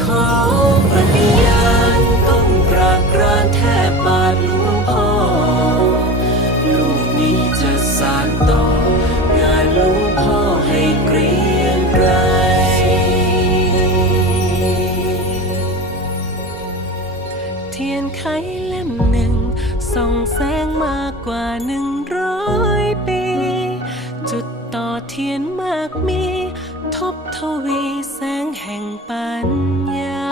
ขอปฏิญาณต้องรากรานแทบบาทหลวงพ่อ ลูกนี้จะสานต่องานหลวงพ่อให้เกรียงไกรเทียนไขเล่มหนึ่งส่องแสงมากกว่าหนึ่งร้อยปี จุดต่อเทียนมากมี ทบทวีแสงแห่งปัญญา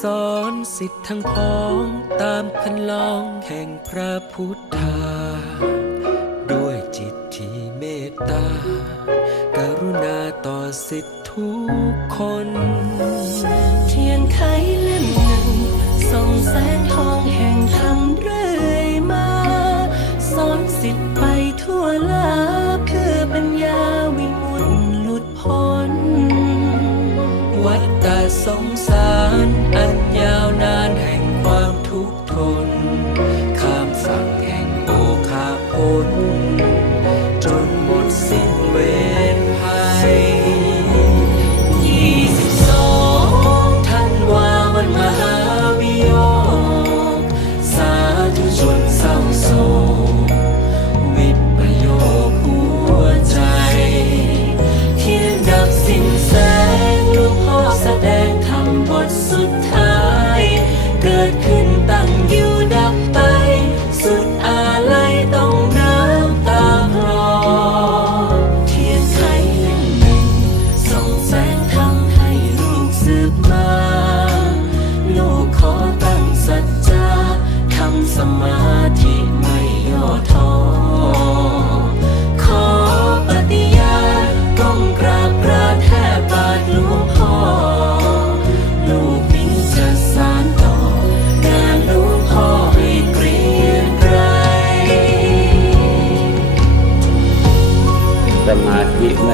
สอนสิทธิ์ทั้งพ้องตามคันลองแห่งพระพุทธา ด้วยจิตที่เมตตากรุณาต่อสิทธิทุกคน ข้ามฝั่งแห่งโอคาพน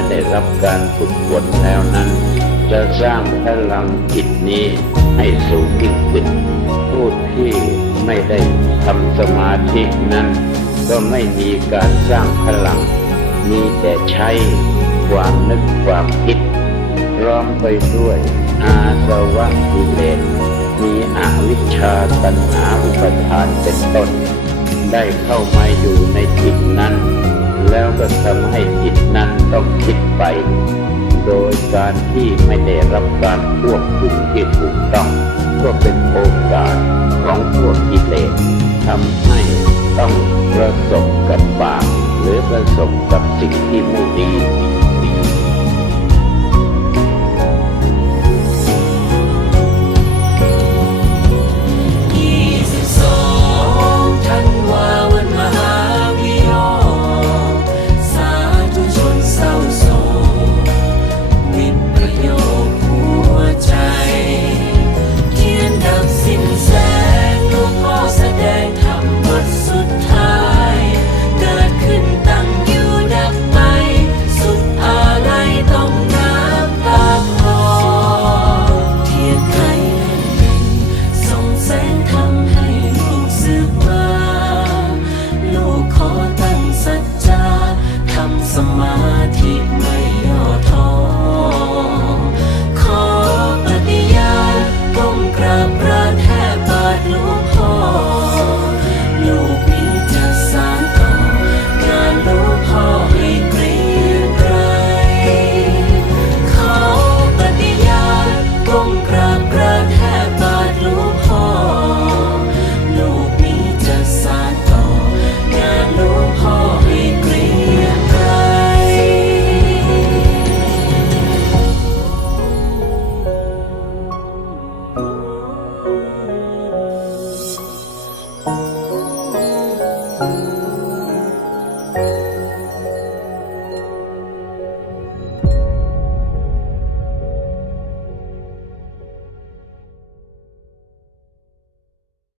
อได้รับการฝึกฝนแล้วนั้น จะสร้างพลังจิตนี้ให้สูงยิ่งขึ้นผู้ที่ไม่ได้ทำสมาธินั้น ก็ไม่มีการสร้างพลัง มีแต่ใช้ความนึกความคิดร้อมไปด้วยอาสวะกิเลสมีอวิชชาตัณหาอุปทานเป็นต้น ได้เข้ามาอยู่ในจิตนั้น แล้วก็ทำให้จิตนั้นต้องคิดไป โดยการที่ไม่ได้รับการควบคุมที่ถูกต้อง ก็เป็นโอกาสของพวกกิเลสทำให้ต้องประสบกับบาปหรือประสบกับสิ่งที่ไม่ดี